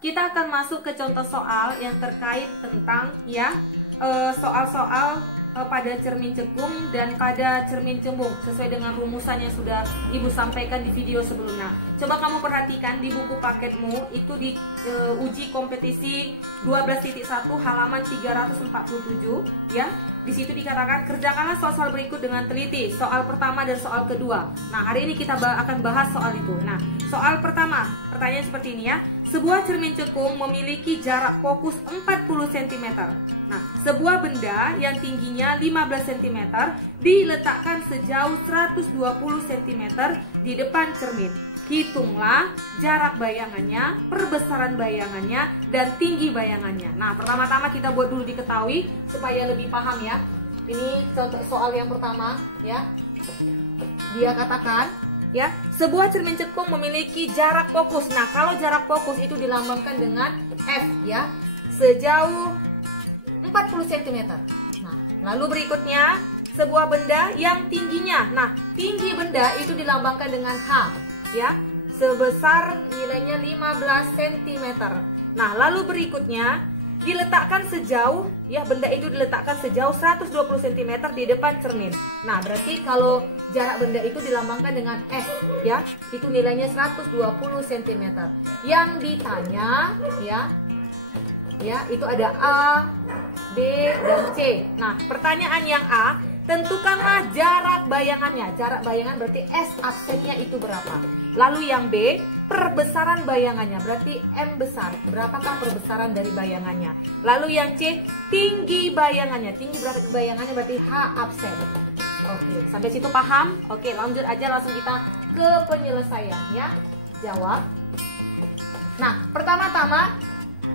Kita akan masuk ke contoh soal yang terkait tentang soal-soal pada cermin cekung dan pada cermin cembung sesuai dengan rumusan yang sudah Ibu sampaikan di video sebelumnya. Coba kamu perhatikan di buku paketmu itu di uji kompetisi 12.1 halaman 347 ya. Di situ dikatakan kerjakanlah soal-soal berikut dengan teliti. Soal pertama dan soal kedua. Nah, hari ini kita akan bahas soal itu. Nah, soal pertama, pertanyaan seperti ini ya. Sebuah cermin cekung memiliki jarak fokus 40 cm. Nah, sebuah benda yang tingginya 15 cm diletakkan sejauh 120 cm di depan cermin. Hitunglah jarak bayangannya, perbesaran bayangannya, dan tinggi bayangannya. Nah, pertama-tama kita buat dulu diketahui supaya lebih paham ya. Ini contoh soal yang pertama ya. Dia katakan ya, sebuah cermin cekung memiliki jarak fokus. Nah, kalau jarak fokus itu dilambangkan dengan F ya, sejauh 40 cm. Nah, lalu berikutnya sebuah benda yang tingginya. Nah, tinggi benda itu dilambangkan dengan H ya, sebesar nilainya 15 cm. Nah, lalu berikutnya diletakkan sejauh ya, benda itu diletakkan sejauh 120 cm di depan cermin. Nah, berarti kalau jarak benda itu dilambangkan dengan S ya, itu nilainya 120 cm. Yang ditanya ya itu ada A, B, dan C. Nah, pertanyaan yang A, tentukanlah jarak bayangannya. Jarak bayangan berarti S absennya itu berapa. Lalu yang B, perbesaran bayangannya, berarti M besar. Berapakah perbesaran dari bayangannya? Lalu yang C, tinggi bayangannya. Tinggi berarti bayangannya berarti H absen. Oke, sampai situ paham? Oke, lanjut aja, langsung kita ke penyelesaian ya. Jawab. Nah, pertama-tama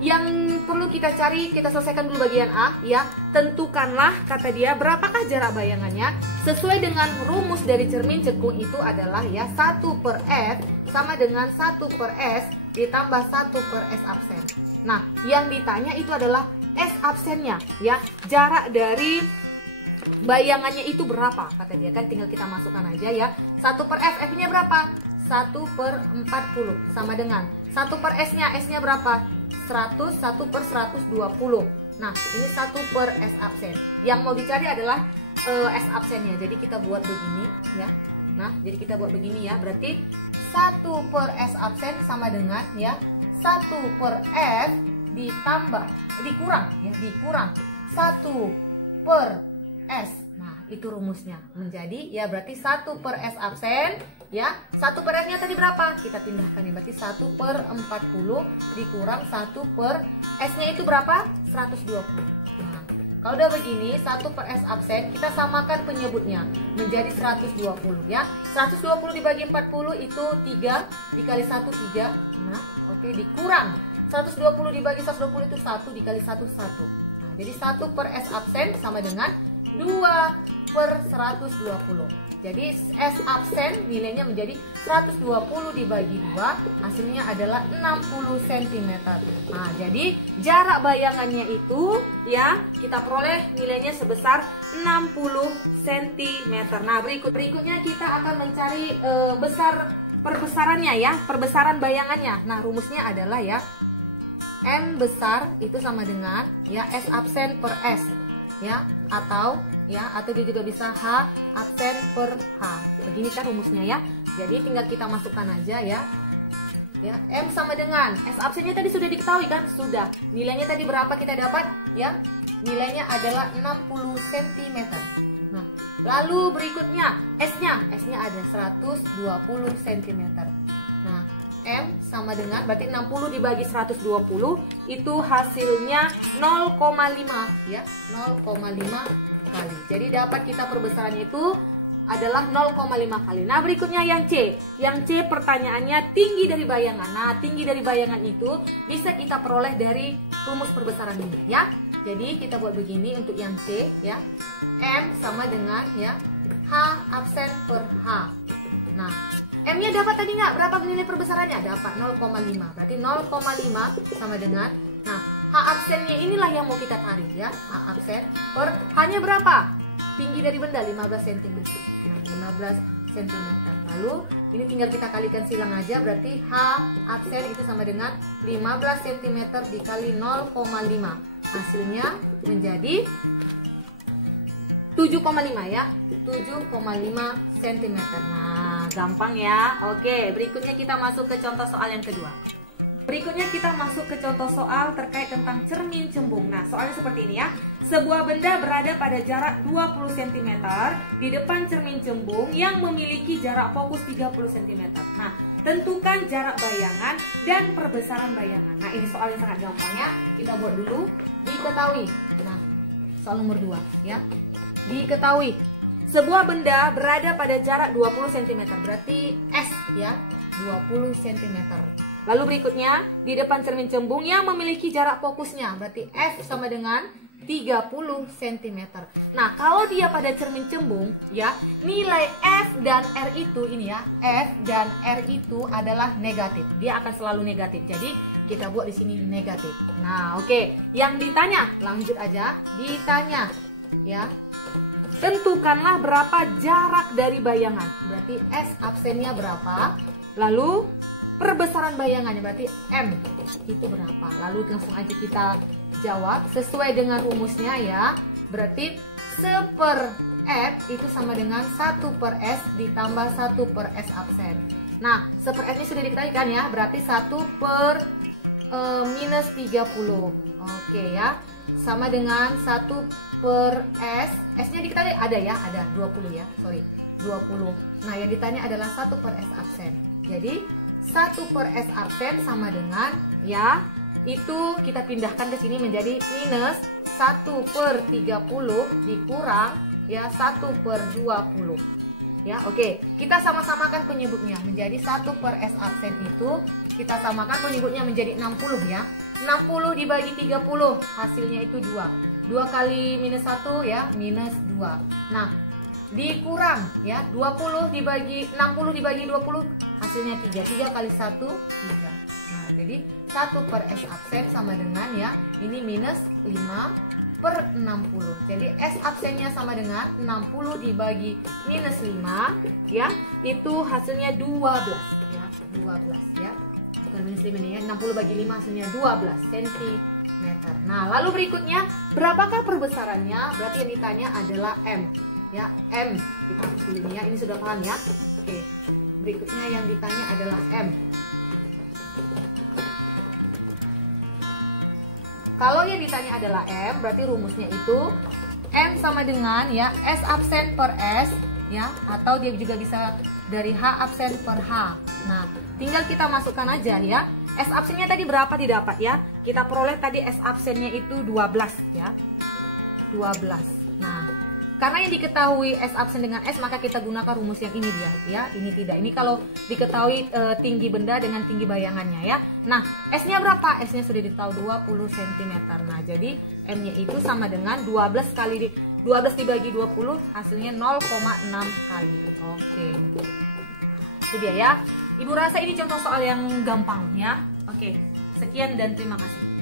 yang perlu kita cari, kita selesaikan dulu bagian A ya. Tentukanlah, kata dia, berapakah jarak bayangannya. Sesuai dengan rumus dari cermin cekung itu adalah ya, 1/F sama dengan 1/S ditambah 1/S absen. Nah, yang ditanya itu adalah S absennya ya. Jarak dari bayangannya itu berapa, kata dia, kan tinggal kita masukkan aja ya. 1/F, F-nya berapa? 1/40 sama dengan 1/S nya, S-nya berapa? 100, 1/120. Nah, ini 1/S absen. Yang mau dicari adalah S absennya. Jadi kita buat begini ya. Nah, jadi kita buat begini ya. Berarti 1/S absen sama dengan ya 1/F dikurang 1/S. Nah, itu rumusnya. Menjadi ya berarti 1/S absen ya. 1/S nya tadi berapa? Kita pindahkan ya. Berarti 1/40 dikurang 1/S nya itu berapa? 120. Nah, kalau udah begini 1/S absen, kita samakan penyebutnya menjadi 120 ya. 120 dibagi 40 itu 3, dikali 1 3. Nah, oke, dikurang 120 dibagi 120 itu 1, dikali 1 1. Nah, jadi 1/S absen sama dengan 2/120. Jadi S absen nilainya menjadi 120 dibagi 2, hasilnya adalah 60 cm. Nah, jadi jarak bayangannya itu ya kita peroleh nilainya sebesar 60 cm. Nah, berikutnya kita akan mencari perbesarannya ya, perbesaran bayangannya. Nah, rumusnya adalah ya M besar itu sama dengan ya S absen per S ya, atau dia juga bisa H absen per H. Begini kan rumusnya ya. Jadi tinggal kita masukkan aja ya. Ya, M sama dengan S absennya tadi sudah diketahui kan? Sudah. Nilainya tadi berapa kita dapat? Ya, nilainya adalah 60 cm. Nah, lalu berikutnya S-nya ada 120 cm. Nah, M sama dengan berarti 60 dibagi 120 itu hasilnya 0,5 ya, 0,5 kali. Jadi dapat kita perbesarannya itu adalah 0,5 kali. Nah, berikutnya yang C. Yang C pertanyaannya tinggi dari bayangan. Nah, tinggi dari bayangan itu bisa kita peroleh dari rumus perbesaran ini ya. Jadi kita buat begini untuk yang C ya. M sama dengan ya H absen per H. Nah, M-nya dapat tadi nggak? Berapa nilai perbesarannya? Dapat 0,5. Berarti 0,5 sama dengan, nah, H absennya inilah yang mau kita cari ya. H absen per H-nya berapa? Tinggi dari benda 15 cm. Nah, 15 cm. Lalu ini tinggal kita kalikan silang aja, berarti H absen itu sama dengan 15 cm dikali 0,5. Hasilnya menjadi 7,5 ya, 7,5 cm. Nah, gampang ya. Oke, berikutnya kita masuk ke contoh soal yang kedua. Berikutnya kita masuk ke contoh soal terkait tentang cermin cembung. Nah, soalnya seperti ini ya. Sebuah benda berada pada jarak 20 cm di depan cermin cembung yang memiliki jarak fokus 30 cm. Nah, tentukan jarak bayangan dan perbesaran bayangan. Nah, ini soal yang sangat gampang ya. Kita buat dulu. Diketahui. Nah, soal nomor 2 ya. Diketahui sebuah benda berada pada jarak 20 cm, berarti S ya, 20 cm. Lalu berikutnya, di depan cermin cembung yang memiliki jarak fokusnya, berarti F sama dengan 30 cm. Nah, kalau dia pada cermin cembung, ya, nilai F dan R itu, ini ya, F dan R itu adalah negatif. Dia akan selalu negatif. Jadi, kita buat di sini negatif. Nah, oke. Yang ditanya, lanjut aja. Ditanya, ya. Tentukanlah berapa jarak dari bayangan. Berarti S absennya berapa? Lalu perbesaran bayangannya berarti M itu berapa? Lalu langsung aja kita jawab sesuai dengan rumusnya ya. Berarti 1/F itu sama dengan 1/S ditambah 1/S absen. Nah, 1/S ini sudah diketahui kan ya? Berarti 1/minus 30. Oke ya. Sama dengan 1/S. S-nya diketahui ada ya? Ada 20 ya. Sorry, 20. Nah, yang ditanya adalah 1/S absen. Jadi 1/S absen sama dengan ya, itu kita pindahkan ke sini menjadi minus 1/30 dikurang ya 1/20 ya. Oke, kita sama-samakan penyebutnya menjadi 1/S absen itu kita samakan penyebutnya menjadi 60 ya. 60 dibagi 30 hasilnya itu 2. 2 kali minus 1 ya, minus 2. Nah, dikurang ya 20 dibagi 60 dibagi 20 hasilnya 3. 3 kali 1 3. Nah, jadi 1/S absen sama dengan ya, ini minus 5/60. Jadi S absennya sama dengan 60 dibagi minus 5 ya, itu hasilnya 12 ya, 12 ya. Bukan minus 5 nih ya, 60 bagi 5 hasilnya 12 cm. Nah, lalu berikutnya berapakah perbesarannya? Berarti yang ditanya adalah M ya, M. Kita hapus dulu ini ya, ini sudah paham ya. Oke, berikutnya yang ditanya adalah M. Kalau yang ditanya adalah M, berarti rumusnya itu M sama dengan ya S absen per S ya, atau dia juga bisa dari H absen per H. Nah, tinggal kita masukkan aja ya. S absennya tadi berapa didapat ya? Kita peroleh tadi S absennya itu 12 ya. 12. Nah, karena yang diketahui S absen dengan S, maka kita gunakan rumus yang ini dia ya. Ini tidak. Ini kalau diketahui tinggi benda dengan tinggi bayangannya ya. Nah, S-nya berapa? S-nya sudah diketahui 20 cm. Nah, jadi M-nya itu sama dengan 12 dibagi 20 hasilnya 0,6 kali. Oke. Itu dia ya. Ibu rasa ini contoh soal yang gampang ya. Oke. Sekian dan terima kasih.